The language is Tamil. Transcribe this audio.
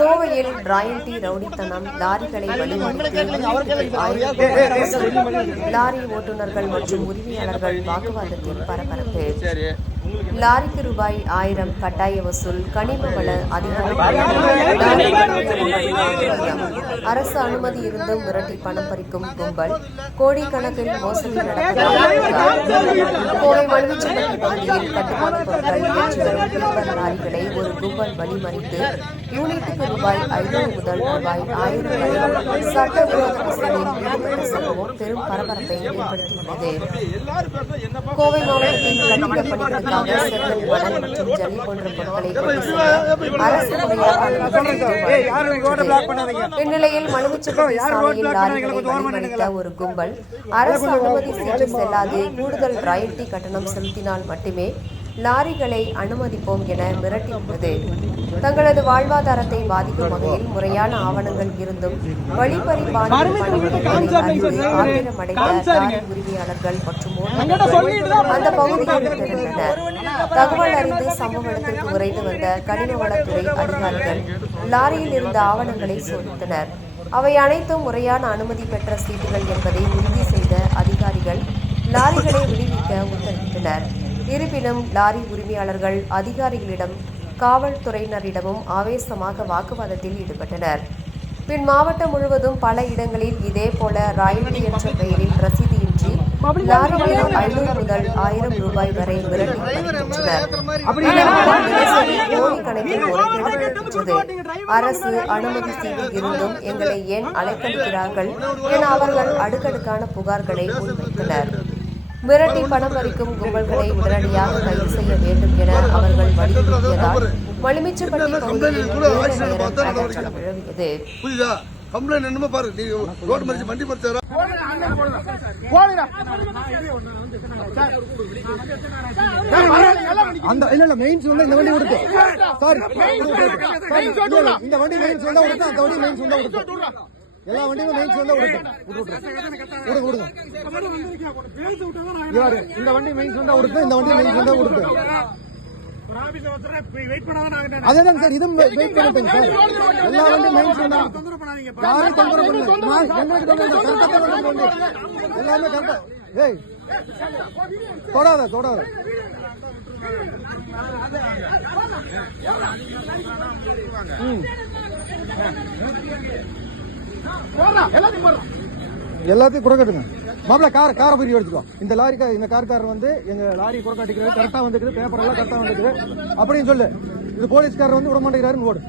கோவையில் ராயல்டி ரவுடித்தனம், லாரிகளை வழிமறித்து லாரி ஓட்டுநர்கள் மற்றும் உரிமையாளர்கள் வாக்குவாதத்தில் பரபரப்பு. லாரிக்கு ரூபாய் 1000 கட்டாய வசூல். கனிம வள அதிகாரிகள் அரசு அனுமதி இருந்தும் மிரட்டி பணம் பறிக்கும் கும்பல். கோடிக்கணக்கில் மோசடி நடப்பதாக கோவை மலுமிச்சம்பட்டி பகுதியில் கட்டுமான பொருட்கள் ஏற்றி வரும் டிப்பர் லாரிகளை ஒரு கும்பல் வழிமறித்து யூனிட்டுக்கு ரூபாய் 500 முதல் ரூபாய் 1000 வரை சட்டவிரோத வசூலில் ஈடுபட்ட சம்பவம் பெரும் பரபரப்பை ஏற்படுத்தியுள்ளது. கோவை மாவட்டத்தில் கட்டிட பணிகளுக்காக செங்கல், மணல் மற்றும் ஜல்லி போன்ற பொருட்களை கொண்டு செல்ல அரசு இந்நிலையில் மலுமிச்சம்பட்டி சாலையில் லாரிகளை வழிமறித்த ஒரு கும்பல் அரசு அனுமதி சீட்டு செல்லாது கூடுதல் ராயல்டி கட்டணம் செலுத்தினால் மட்டுமே லாரிகளை அனுமதிப்போம் என மிரட்டியுள்ளது. தங்களது வாழ்வாதாரத்தை பாதிக்கும் வகையில் முறையான ஆவணங்கள் இருந்தும் வழிப்பறி ஆத்திரமடைந்த லாரி உரிமையாளர்கள் மற்றும் அந்த பகுதியில் திரண்டனர். தகவல் அறிந்து சம்பவ இடத்திற்கு விரைந்து வந்த கனிம வளத்துறை அதிகாரிகள் லாரியில் இருந்த ஆவணங்களை சோதித்தனர். அவை அனைத்தும் முறையான அனுமதி பெற்ற சீட்டுகள் என்பதை உறுதி செய்த அதிகாரிகள் லாரிகளை விடுவிக்க உத்தரவிட்டனர். இருப்பினும் லாரி உரிமையாளர்கள் அதிகாரிகளிடம் காவல்துறையினரிடமும் ஆவேசமாக வாக்குவாதத்தில் ஈடுபட்டனர். பின் மாவட்டம் முழுவதும் பல இடங்களில் இதேபோல ராயல்டி என்ற பெயரில் ரசீதியின்றி லாரிகளில் 500 முதல் 1000 ரூபாய் வரை மிரட்டி பறிக்கின்றனர். கோடிக்கணக்கில் முறைகேடு நடைபெற்றது. அரசு அனுமதி சீட்டு இருந்தும் எங்களை ஏன் அலைக்கழிக்கிறார்கள் என அவர்கள் அடுக்கடுக்கான புகார்களை முன்வைத்தனர். மிரட்டி பணம் பறிக்கும் கும்பல்களை உடனடியாக கைது செய்ய வேண்டும் என அவர்கள் வலியுறுத்தியதால் மலுமிச்சம்பட்டி பகுதியில் பதற்றம் நிலவியது. எல்லா வண்டியும் மெயின்ஸ் வந்தா விடுங்க. இந்த வண்டி மெயின்ஸ் வந்தா விடுங்க, இந்த வண்டி மெயின்ஸ் வந்தா விடுங்க. அதேதான் சார், இதுவும் வெயிட் பண்ணுங்க சார். எல்லா வண்டியும் மெயின்ஸ் வந்தா யாரும் தொந்தரவு எல்லாமே கரெக்டா. ஏய் தொடாத எல்லாத்தையும் குறைக்கட்டுங்க. மாப்பிள்ள காரை பிரிவு எடுத்துக்கோ. இந்த கார்காரர் வந்து எங்க லாரி குறைக்காட்டிக்கிறது கரெக்டா வந்துக்குது, பேப்பர் எல்லாம் கரெக்டா வந்துக்குது அப்படின்னு சொல்லு. இது போலீஸ்காரர் வந்து விட மாட்டேங்கிறாருன்னு ஓடு.